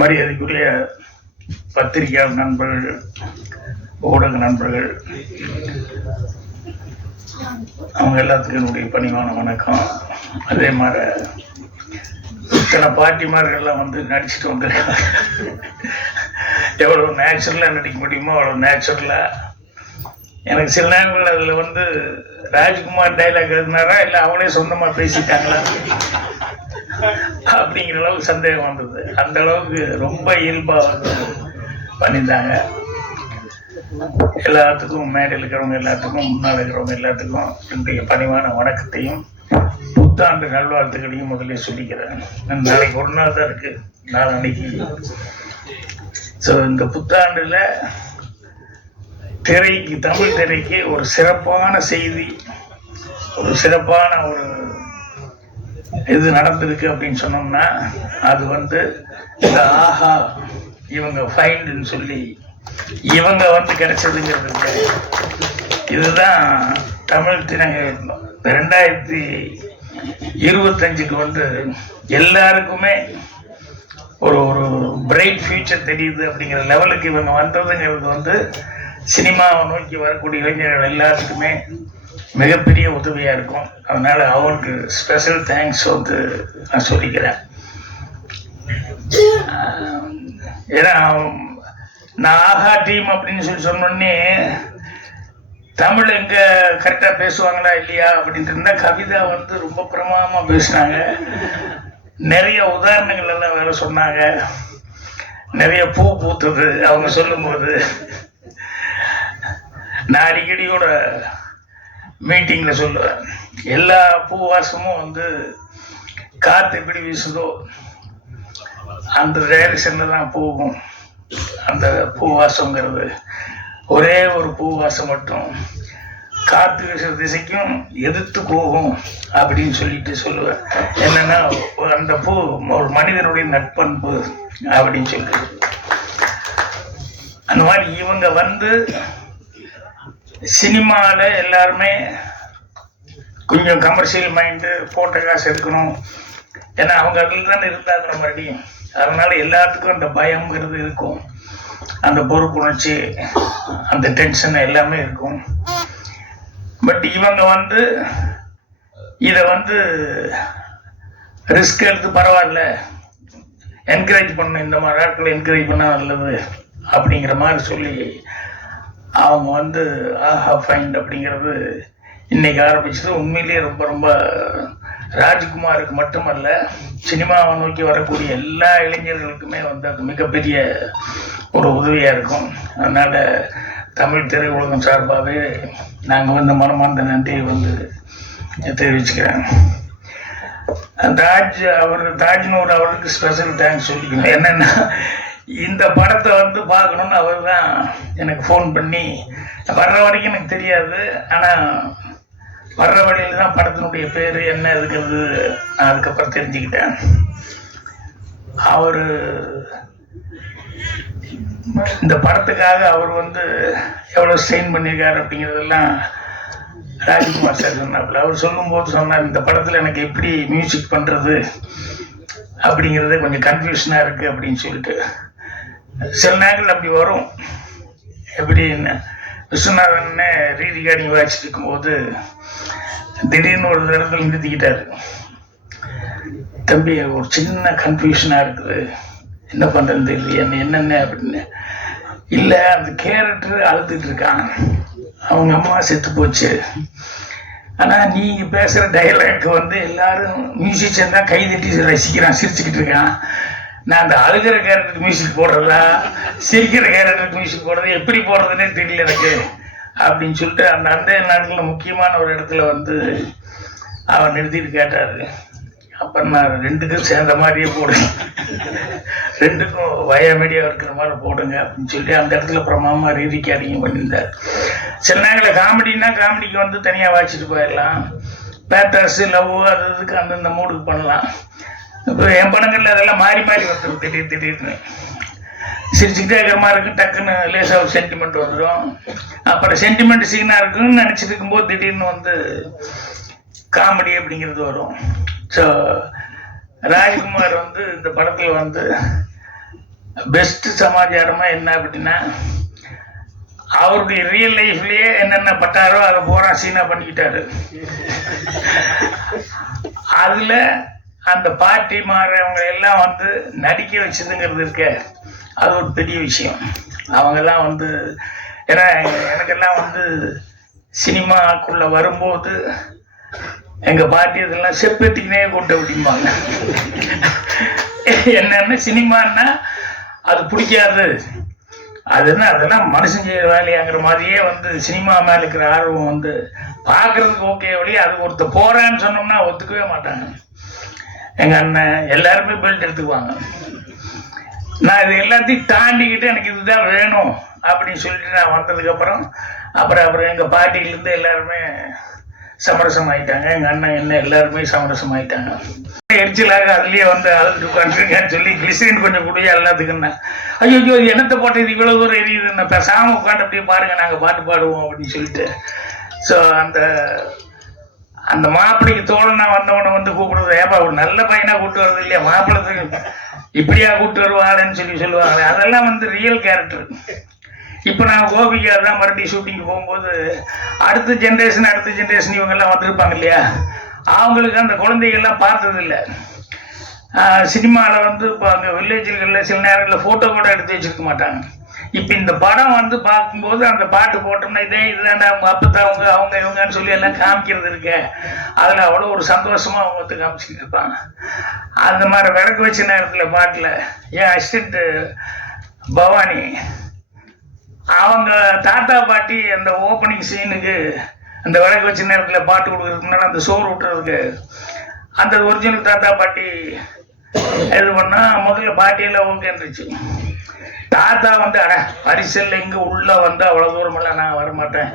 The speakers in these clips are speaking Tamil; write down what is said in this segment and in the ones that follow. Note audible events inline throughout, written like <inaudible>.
மரியாதைக்குரிய பத்திரிகையாளர் நண்பர்கள் ஊடக நண்பர்கள் அவங்க எல்லாத்துக்கும் என்னுடைய பணிவான வணக்கம். அதே மாதிரி இத்தனை பாட்டிமார்கள்லாம் வந்து நடிச்சுட்டு வந்திருக்காங்க. எவ்வளோ நேச்சுரலாக நடிக்க முடியுமோ அவ்வளோ நேச்சுரலாக எனக்கு சில நேரங்கள் அதில் வந்து ராஜ்குமார் டைலாக் எழுதினாரா இல்லை அவங்களே சொந்தமாக பேசிட்டாங்களா? அப்படிங்கிற அளவுக்கு சந்தேகம் வந்தது. அந்த அளவுக்கு ரொம்ப இயல்பாக வந்து பண்ணியிருந்தாங்க. எல்லாத்துக்கும் மேடையில் இருக்கிறவங்க எல்லாத்துக்கும் முன்னால் இருக்கிறவங்க எல்லாத்துக்கும் என்னுடைய பணிவான வணக்கத்தையும் புத்தாண்டு நல்வாழ்த்துக்களையும் முதலே சொல்லிக்கிறேன். நாளைக்கு ஒரு நாள் தான் இருக்கு. நாளன்னைக்கு ஸோ இந்த புத்தாண்டில் திரைக்கு தமிழ் திரைக்கு ஒரு சிறப்பான செய்தி ஒரு சிறப்பான ஒரு இது நடந்திருக்கு அப்படின்னு சொன்னோம்னா அது வந்து இந்த ஆஹா இவங்க ஃபைண்டுன்னு சொல்லி இவங்க வந்து கிடைச்சதுங்கிறது இதுதான் தமிழ் தினங்கள் ரெண்டாயிரத்தி இருபத்தஞ்சுக்கு வந்து எல்லாருக்குமே ஒரு ஒரு பிரைட் ஃபியூச்சர் தெரியுது அப்படிங்கிற லெவலுக்கு இவங்க வந்ததுங்கிறது வந்து சினிமாவை நோக்கி வரக்கூடிய இளைஞர்கள் எல்லாத்துக்குமே மிகப்பெரிய உதவியாக இருக்கும். அதனால அவருக்கு ஸ்பெஷல் தேங்க்ஸ் வந்து நான் சொல்லிக்கிறேன். ஏன்னா நான் ஆஹா டீம் அப்படின்னு சொல்லி சொன்னோடனே தமிழ் எங்க கரெக்டாக பேசுவாங்களா இல்லையா அப்படின்ட்டு இருந்தால் கவிதா வந்து ரொம்ப பிரமாதமாக பேசினாங்க. நிறைய உதாரணங்கள் எல்லாம் வேற சொன்னாங்க. நிறைய பூ பூத்தது அவங்க சொல்லும்போது. நான் அடிக்கடியோட மீட்டிங்ல சொல்லுவேன் எல்லா பூவாசமும் வந்து காற்று எப்படி வீசுதோ அந்த டைரக்ஷனில் தான் போகும். அந்த பூவாசங்கிறது ஒரே ஒரு பூவாசம் மட்டும். காற்று வீசுற திசைக்கும் எதிர்த்து போகும் அப்படின்னு சொல்லிட்டு சொல்லுவேன் என்னன்னா அந்த பூ ஒரு மனிதனுடைய நட்பண்பு அப்படின்னு சொல்லி அந்த மாதிரி இவங்க வந்து சினிமாவில் எல்லாருமே கொஞ்சம் கமர்ஷியல் மைண்டு போட்ட காசு எடுக்கணும். ஏன்னா அவங்க அதில் தானே இருந்தாங்கிற மறுபடியும். அதனால எல்லாத்துக்கும் அந்த பயம்ங்கிறது இருக்கும். அந்த பொறுப்புணர்ச்சி அந்த டென்ஷன் எல்லாமே இருக்கும். பட் இவங்க வந்து இதை வந்து ரிஸ்க் எடுத்து பரவாயில்ல. என்கரேஜ் பண்ணணும் இந்த மாதிரி ஆட்களை என்கரேஜ் பண்ணால் நல்லது அப்படிங்கிற மாதிரி சொல்லி அவங்க வந்து ஆஹா ஃபைண்ட் அப்படிங்கிறது இன்னைக்கு ஆரம்பிச்சது. உண்மையிலேயே ரொம்ப ரொம்ப ராஜ்குமாருக்கு மட்டுமல்ல சினிமாவை நோக்கி வரக்கூடிய எல்லா இளைஞர்களுக்குமே வந்து அது மிகப்பெரிய ஒரு உதவியாக இருக்கும். அதனால் தமிழ் திரையுலகம் சார்பாகவே நாங்கள் வந்து மனமார்ந்த நன்றியை வந்து தெரிவிச்சுக்கிறேன். தாஜ் அவர் தாஜ்னு ஒரு அவருக்கு ஸ்பெஷல் தேங்க்ஸ் சொல்லிக்கணும். என்னென்னா இந்த படத்தை வந்து பார்க்கணுன்னு அவர் தான் எனக்கு ஃபோன் பண்ணி வர்ற வரைக்கும் எனக்கு தெரியாது. ஆனால் வர்ற வழியில் தான் படத்தினுடைய பேர் என்ன இருக்கிறது நான் அதுக்கப்புறம் தெரிஞ்சுக்கிட்டேன். அவர் இந்த படத்துக்காக அவர் வந்து எவ்வளோ ஸ்ட்ரெயின் பண்ணியிருக்காரு அப்படிங்கிறதெல்லாம் ராஜ்குமார் சார் சொன்னாப்புல. அவர் சொல்லும்போது சொன்னார் இந்த படத்தில் எனக்கு எப்படி மியூசிக் பண்ணுறது அப்படிங்கிறது கொஞ்சம் கன்ஃபியூஷனாக இருக்குது அப்படின்னு சொல்லிட்டு. சில நேரங்கள் அப்படி வரும். எப்படின்னு விஸ்வநாதன் ரீ வாய்ச்சிட்டு இருக்கும்போது திடீர்னு ஒரு இடத்துல நிறுத்திக்கிட்டாரு. தம்பி ஒரு சின்ன கன்ஃபியூஷனாக இருக்குது. என்ன பண்ணுறது இல்லையா என்னென்ன? அப்படின்னு. இல்லை அந்த கேரக்டர் அழுதுட்டு இருக்கான். அவங்க அம்மா செத்து போச்சு. ஆனால் நீங்கள் பேசுகிற டைலாக் வந்து எல்லாரும் மியூசிஷியன் தான் கைதட்டி ரசிக்கிறான் சிரிச்சுக்கிட்டு இருக்கான். நான் அந்த அழுகிற கேரக்டருக்கு மியூசிக் போடுறதா சிரிக்கிற கேரக்டருக்கு மியூசிக் போடுறது எப்படி போடுறதுன்னே தெரியல எனக்கு. அப்படின்னு சொல்லிட்டு அந்த அந்த நாட்டில் முக்கியமான ஒரு இடத்துல வந்து அவன் நிறுத்திட்டு கேட்டார். அப்போ நான் ரெண்டுக்கும் சேர்ந்த மாதிரியே போடுங்க. ரெண்டுக்கும் வயமேடியாக இருக்கிற மாதிரி போடுங்க அப்படின்னு சொல்லி அந்த இடத்துல பிரமாமா ரீரிக்காடிங்க பண்ணியிருந்தார். சில நேரங்களில் காமெடின்னா காமெடிக்கு வந்து தனியாக வாய்ச்சிட்டு போயிடலாம். பேட்டர்ஸு லவ் அது இதுக்கு அந்தந்த மூடுக்கு பண்ணலாம். இப்போ என் படங்கள்ல அதெல்லாம் மாறி மாறி வந்துடும் திடீர் திடீர்னு. சிரிச்சுக்கிட்டே இருக்கிற மாதிரி இருக்கும். டக்குன்னு லேசாக ஒரு சென்டிமெண்ட் வந்துடும் அப்புறம் சென்டிமெண்ட் சீனாக இருக்குன்னு நினச்சிட்டு இருக்கும்போது திடீர்னு வந்து காமெடி அப்படிங்கிறது வரும். ஸோ ராஜ்குமார் வந்து இந்த படத்தில் வந்து பெஸ்ட் சமாச்சாரமா என்ன அப்படின்னா அவருடைய ரியல் லைஃப்லயே என்னென்ன பட்டாரோ அதை பூரா சீனா பண்ணிக்கிட்டாரு. <laughs> அதுல அந்த பார்ட்டி மாறுறவங்க எல்லாம் வந்து நடிக்க வச்சதுங்கிறது இருக்க அது ஒரு பெரிய விஷயம். அவங்கெல்லாம் வந்து ஏன்னா எனக்கெல்லாம் வந்து சினிமாக்குள்ள வரும்போது எங்க பாட்டி இதெல்லாம் செப்பத்திக்கினே கொண்டு அப்படிம்பாங்க என்னன்னா சினிமான்னா அது பிடிக்காது. அது என்ன அதெல்லாம் மனுஷன் செய்கிற வேலையாங்கிற மாதிரியே வந்து சினிமா மேலே இருக்கிற ஆர்வம் வந்து பார்க்கறதுக்கு ஓகே வழி அது ஒருத்தர் போகிறான்னு சொன்னோம்னா ஒத்துக்கவே மாட்டாங்க. எங்கள் அண்ணன் எல்லாருமே பெல்ட் எடுத்துக்குவாங்க. நான் இது எல்லாத்தையும் தாண்டிக்கிட்டு எனக்கு இதுதான் வேணும் அப்படின்னு சொல்லிட்டு நான் வந்ததுக்கப்புறம் அப்புறம் அப்புறம் எங்கள் எங்க பாட்டியிலேருந்து எல்லாருமே சமரசம் ஆயிட்டாங்க. எங்கள் அண்ணன் என்ன எல்லாருமே சமரசம் ஆயிட்டாங்க. எரிச்சலாக அதுலேயே வந்து அழுது உட்காந்துருக்கேன்னு சொல்லி கிளிசரின் கொஞ்சம் குடியா எல்லாத்துக்குன்னா. ஐயோ ஐயோ என்னத்தை போட்டு இது இவ்வளோ தூரம் எரியுதுன்னு. பேசாமல் உட்காந்து அப்படியே பாருங்கள் நாங்கள் பாட்டு பாடுவோம் அப்படின்னு சொல்லிட்டு. ஸோ அந்த அந்த மாப்பிள்ளைக்கு தோழனா வந்தவனை வந்து கூப்பிடுறது ஏப்பா ஒரு நல்ல பையனா கூட்டு வர்றது இல்லையா? மாப்பிள்ளை இப்படியா கூட்டு வருவாளன்னு சொல்லி சொல்லுவாங்க அதெல்லாம் வந்து ரியல் கேரக்டர் இப்போ நான் கோபிக்கு அதான் மறுபடியும் ஷூட்டிங் போகும்போது அடுத்த ஜென்ரேஷன் அடுத்த ஜென்ரேஷன் இவங்கெல்லாம் வந்திருப்பாங்க இல்லையா? அவங்களுக்கு அந்த குழந்தைகள்லாம் பார்த்தது இல்லை. சினிமாவில் வந்து இப்போ அங்கே வில்லேஜ்களில் சில நேரங்களில் ஃபோட்டோ கூட எடுத்து வச்சிருக்க மாட்டாங்க. இப்போ இந்த படம் வந்து பார்க்கும்போது அந்த பாட்டு போட்டோம்னா இதே இதுதான்டா அவங்க அப்பதான் அவங்க அவங்க இவங்கன்னு சொல்லி எல்லாம் காமிக்கிறது இருக்கு. அதில் அவ்வளோ ஒரு சந்தோஷமா அவங்க வந்து காமிச்சிட்டு இருப்பாங்க. அந்த மாதிரி விளக்கு வச்ச நேரத்தில் பாட்டில் என் அசிஸ்டண்ட் பவானி அவங்க தாத்தா பாட்டி அந்த ஓப்பனிங் சீனுக்கு அந்த விளக்கு வச்ச நேரத்தில் பாட்டு கொடுக்கறதுக்கு முன்னாடி அந்த சோறு விட்டுறதுக்கு அந்த ஒரிஜினல் தாத்தா பாட்டி இது பண்ணா முதல்ல பாட்டியெல்லாம் ஓகேன்றுச்சு. தாத்தா வந்து அட பரிசல் எங்க உள்ள வந்து அவ்வளவு தூரமெல்லாம் நான் வரமாட்டேன்.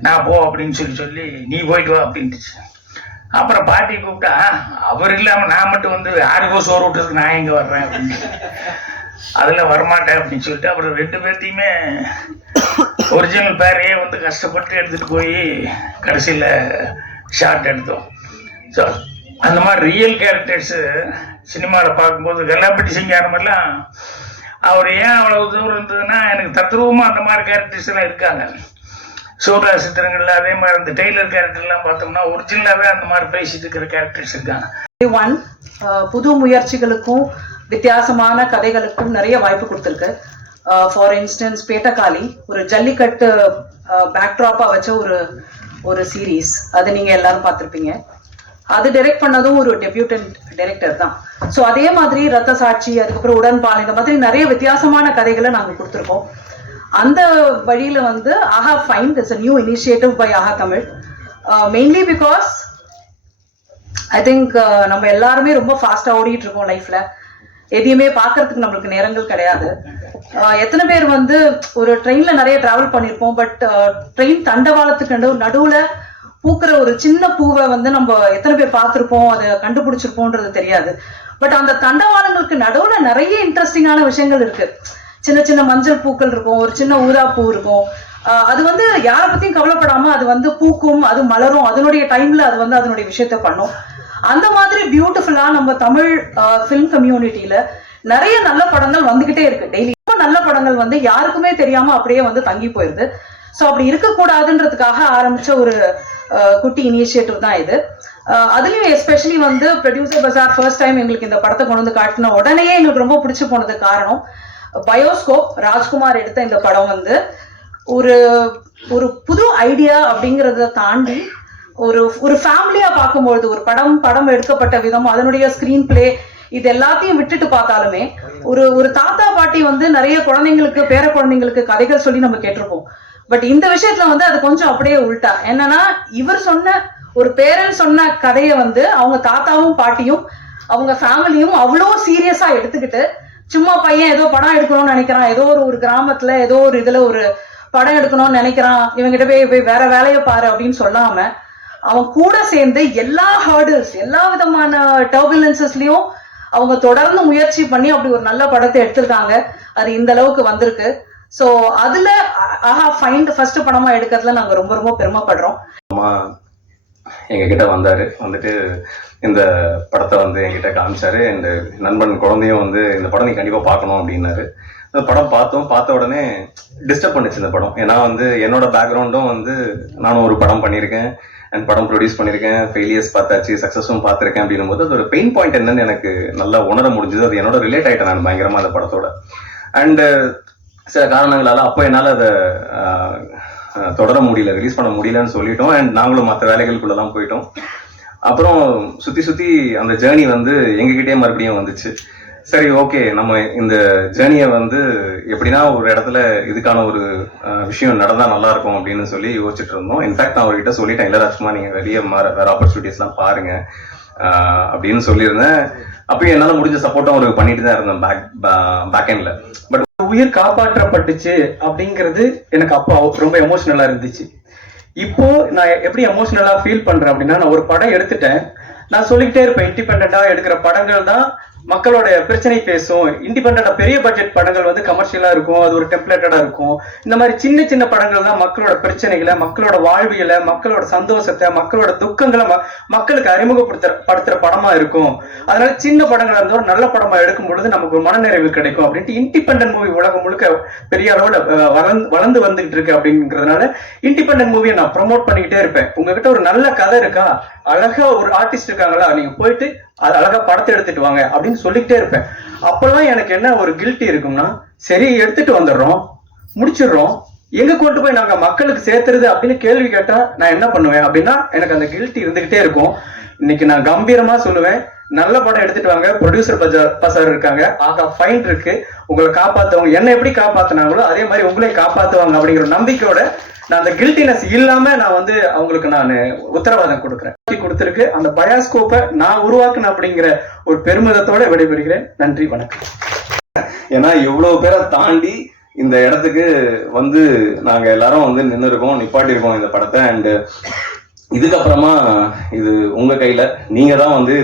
நான் போ அப்படின்னு சொல்லி சொல்லி நீ போயிட்டு வா அப்படின்ட்டுச்சு அப்புறம் பாட்டி கூப்பிட்டா அவர் இல்லாம நான் மட்டும் வந்து யாருக்கோ சோறு விட்டுறதுக்கு நான் எங்க வர்றேன்? அப்படின்னு. அதில் வரமாட்டேன் அப்படின்னு சொல்லிட்டு அப்புறம் ரெண்டு பேர்த்தையுமே ஒரிஜினல் பேரையே வந்து கஷ்டப்பட்டு எடுத்துட்டு போய் கடைசியில் ஷார்ட் எடுத்தோம். ஸோ அந்த மாதிரி ரியல் கேரக்டர்ஸு சினிமாவில் பார்க்கும்போது வெள்ளாப்பட்டி சிங்காரம் எல்லாம் அவர் ஏன் அவ்வளவு தூரம் இருந்ததுன்னா எனக்கு தத்ரூபமா அந்த மாதிரி கேரக்டர்ஸ் எல்லாம் இருக்காங்க. சூர்யா சித்திரங்கள்ல அதே மாதிரி அந்த டெய்லர் கேரக்டர் எல்லாம் பார்த்தோம்னா ஒரிஜினலாவே அந்த மாதிரி பேசிட்டு இருக்கிற கேரக்டர்ஸ் இருக்காங்க. ஒன் புது முயற்சிகளுக்கும் வித்தியாசமான கதைகளுக்கும் நிறைய வாய்ப்பு கொடுத்துருக்கு. ஃபார் இன்ஸ்டன்ஸ் பேட்டகாளி ஒரு ஜல்லிக்கட்டு பேக்ட்ராப்பா வச்ச ஒரு ஒரு சீரீஸ் அதை நீங்க எல்லாரும் பார்த்துருப்பீங்க. அது டைரக்ட் பண்ணதும் ஒரு டெபியூட்டன்ட் டைரக்டர் தான். ஸோ அதே மாதிரி ரத்த சாட்சி அதுக்கப்புறம் உடன்பால் இந்த மாதிரி நிறைய வித்தியாசமான கதைகளை நாங்கள் கொடுத்துருக்கோம். அந்த வழியில வந்து aha fine it's a new initiative by Aha Tamil. Mainly because I think நம்ம எல்லாருமே ரொம்ப ஃபாஸ்டா ஓடிட்டு இருக்கோம் லைஃப்ல எதையுமே பார்க்கறதுக்கு நம்மளுக்கு நேரங்கள் கிடையாது. Uh, எத்தனை பேர் வந்து ஒரு ட்ரெயின்ல நிறைய டிராவல் பண்ணியிருப்போம் பட் ட்ரெயின் uh, தண்டவாளத்துக்கு நடுவில் நடுவுல பூக்கிற ஒரு சின்ன பூவை வந்து நம்ம எத்தனை பேர் பார்த்திருப்போம் அதை கண்டுபிடிச்சிருப்போன்றது தெரியாது. பட் அந்த தண்டவாளங்களுக்கு நடுவுல நிறைய இன்ட்ரெஸ்டிங்கான விஷயங்கள் இருக்கு. சின்ன சின்ன மஞ்சள் பூக்கள் இருக்கும் ஒரு சின்ன ஊதா பூ இருக்கும். அது வந்து யாரை பத்தியும் கவலைப்படாம அது வந்து பூக்கும் அது மலரும் அதனுடைய டைம்ல அது வந்து அதனுடைய விஷயத்த பண்ணும். அந்த மாதிரி பியூட்டிஃபுல்லா நம்ம தமிழ் ஃபிலிம் கம்யூனிட்டியில நிறைய நல்ல படங்கள் வந்துகிட்டே இருக்கு. டெய்லி ரொம்ப நல்ல படங்கள் வந்து யாருக்குமே தெரியாம அப்படியே வந்து தங்கி போயிருது. ஸோ அப்படி இருக்கக்கூடாதுன்றதுக்காக ஆரம்பிச்ச ஒரு குட்டி இனிஷியேட்டிவ் தான் இது அதுலயும் எஸ்பெஷலி வந்து ப்ரொடியூசர் பசார் ஃபர்ஸ்ட் டைம் எங்களுக்கு இந்த படத்தை கொண்டு வந்து காட்டின உடனே எங்களுக்கு ரொம்ப பிடிச்சு போனது காரணம் பயோஸ்கோப் ராஜ்குமார் எடுத்த இந்த படம் வந்து ஒரு ஒரு புது ஐடியா அப்படிங்கறத தாண்டி ஒரு ஒரு ஃபேமிலியா பார்க்கும்பொழுது ஒரு படம் படம் எடுக்கப்பட்ட விதம் அதனுடைய ஸ்கிரீன் பிளே இது எல்லாத்தையும் விட்டுட்டு பார்த்தாலுமே ஒரு ஒரு தாத்தா பாட்டி வந்து நிறைய குழந்தைங்களுக்கு பேர குழந்தைங்களுக்கு கதைகள் சொல்லி நம்ம கேட்டிருப்போம் பட் இந்த விஷயத்துல வந்து அது கொஞ்சம் அப்படியே உள்டா. என்னன்னா இவர் சொன்ன ஒரு பேரன் சொன்ன கதையை வந்து அவங்க தாத்தாவும் பாட்டியும் அவங்க ஃபேமிலியும் அவ்வளோ சீரியஸா எடுத்துக்கிட்டு சும்மா பையன் ஏதோ படம் எடுக்கணும்னு நினைக்கிறான் ஏதோ ஒரு ஒரு கிராமத்துல ஏதோ ஒரு இதுல ஒரு படம் எடுக்கணும்னு நினைக்கிறான் இவங்கிட்ட போய் போய் வேற வேலையை பாரு அப்படின்னு சொல்லாம அவன் கூட சேர்ந்து எல்லா ஹர்டில்ஸ் எல்லா விதமான டர்புலன்சஸ்லயும் அவங்க தொடர்ந்து முயற்சி பண்ணி அப்படி ஒரு நல்ல படத்தை எடுத்திருக்காங்க. அது இந்த அளவுக்கு வந்திருக்கு. சோ அதுல ஆஹா ஃபைண்ட் ஃபர்ஸ்ட் படமா எடுக்கிறதுல நாங்க ரொம்ப ரொம்ப பெருமைப்படுறோம். எங்ககிட்ட வந்தார். வந்துட்டு இந்த படத்தை வந்து என்கிட்ட காமிச்சாரு. அண்ட் நண்பன் குழந்தையும் வந்து இந்த படம் நீ கண்டிப்பாக பார்க்கணும் அப்படின்னாரு. இந்த படம் பார்த்தோம். பார்த்த உடனே டிஸ்டர்ப் பண்ணுச்சு இந்த படம். ஏன்னா வந்து என்னோட பேக்ரவுண்டும் வந்து நானும் ஒரு படம் பண்ணியிருக்கேன். அண்ட் படம் ப்ரொடியூஸ் பண்ணியிருக்கேன். ஃபெயிலியர்ஸ் பார்த்தாச்சு சக்ஸஸும் பார்த்துருக்கேன் அப்படின்னும் போது அதோட பெயின் பாயிண்ட் என்னன்னு எனக்கு நல்லா உணர முடிஞ்சது. அது என்னோட ரிலேட் ஆகிட்டேன் நான் பயங்கரமாக அந்த படத்தோட. அண்டு சில காரணங்களால அப்போ என்னால் அதை தொடர முடியல ரிலீஸ் பண்ண முடியலன்னு சொல்லிட்டோம். அண்ட் நாங்களும் மற்ற வேலைகளுக்குள்ளலாம் போயிட்டோம். அப்புறம் சுற்றி சுற்றி அந்த ஜேர்னி வந்து எங்ககிட்டயே மறுபடியும் வந்துச்சு. சரி ஓகே நம்ம இந்த ஜேர்னியை வந்து எப்படின்னா ஒரு இடத்துல இதுக்கான ஒரு விஷயம் நடந்தா நல்லா இருக்கும் அப்படின்னு சொல்லி யோசிச்சுட்டு இருந்தோம். இன்ஃபேக்ட் நான் அவர்கிட்ட சொல்லிட்டேன் இல்லை ராஜ்குமார் நீங்க வெளியே மாற வேற ஆப்பர்ச்சுனிட்டிஸ்லாம் பாருங்க. ஆஹ், அப்படின்னு சொல்லியிருந்தேன். அப்பயும் என்னால் முடிஞ்ச சப்போர்ட்டும் அவருக்கு பண்ணிட்டு தான் இருந்தேன் பேக் பேக் எண்ட்ல பட் உயிர் காப்பாற்றப்பட்டுச்சு அப்படிங்கிறது எனக்கு அப்போ ரொம்ப எமோஷனலா இருந்துச்சு. இப்போ நான் எப்படி எமோஷனலா ஃபீல் பண்றேன் அப்படின்னா நான் ஒரு படம் எடுத்துட்டேன். நான் சொல்லிக்கிட்டே இருப்பேன் இண்டிபெண்டா எடுக்கிற படங்கள் தான் மக்களோட பிரச்சனை பேசும். இண்டிபெண்டா பெரிய பட்ஜெட் படங்கள் வந்து கமர்ஷியலா இருக்கும். அது ஒரு டெம்ப்ளேட்டடா இருக்கும். இந்த மாதிரி சின்ன சின்ன படங்கள் தான் மக்களோட பிரச்சனைகளை மக்களோட வாழ்வியலை மக்களோட சந்தோஷத்தை மக்களோட துக்கங்களை மக்களுக்கு அறிமுகப்படுத்துற படுத்துற படமா இருக்கும். அதனால சின்ன படங்களா இருந்தாலும் நல்ல படமா எடுக்கும் பொழுது நமக்கு மனநிறைவு கிடைக்கும் அப்படின்ட்டு இண்டிபெண்டன்ட் மூவி உலகம் முழுக்க பெரிய அளவுல வளர்ந்து வளர்ந்து வந்துகிட்டு இருக்கு அப்படிங்கிறதுனால இண்டிபெண்டன்ட் மூவியை நான் ப்ரோமோட் பண்ணிக்கிட்டே இருப்பேன். உங்ககிட்ட ஒரு நல்ல கதை இருக்கா? அழகா ஒரு ஆர்டிஸ்ட் இருக்காங்களா? நீங்க போயிட்டு அது அழகா படத்தை எடுத்துட்டு வாங்க. அப்படின்னு சொல்லிக்கிட்டே இருப்பேன். அப்பெல்லாம் எனக்கு என்ன ஒரு கில்ட்டி இருக்கும்னா சரி எடுத்துட்டு வந்துடுறோம் முடிச்சிடுறோம் எங்க கொண்டு போய் நாங்க மக்களுக்கு சேர்த்துறது அப்படின்னு கேள்வி கேட்டா நான் என்ன பண்ணுவேன் அப்படின்னா எனக்கு அந்த கில்ட்டி இருந்துகிட்டே இருக்கும். இன்னைக்கு நான் கம்பீரமா சொல்லுவேன் நல்ல படம் எடுத்துட்டு வாங்க. ப்ரொடியூசர் பசார் இருக்காங்க ஆகா ஃபைன் இருக்கு. உங்களை காப்பாத்தவங்க என்ன எப்படி காப்பாத்துனாங்களோ அதே மாதிரி உங்களையும் காப்பாத்துவாங்க அப்படிங்கிற நம்பிக்கையோட நான் அந்த கில்ட்டினஸ் இல்லாம நான் வந்து அவங்களுக்கு நான் உத்தரவாதம் கொடுக்குறேன். கொடுத்துருக்கு. அந்த பயாஸ்கோப்பை நான் உருவாக்குன அப்படிங்கிற ஒரு பெருமிதத்தோட விடைபெறுகிறேன். நன்றி வணக்கம். ஏன்னா இவ்வளவு பேரை தாண்டி இந்த இடத்துக்கு வந்து நாங்க எல்லாரும் வந்து நின்று இருக்கோம் நிப்பாட்டி இருக்கோம் இந்த படத்தை. அண்ட் இதுக்கப்புறமா இது உங்க கையில. நீங்க தான் வந்து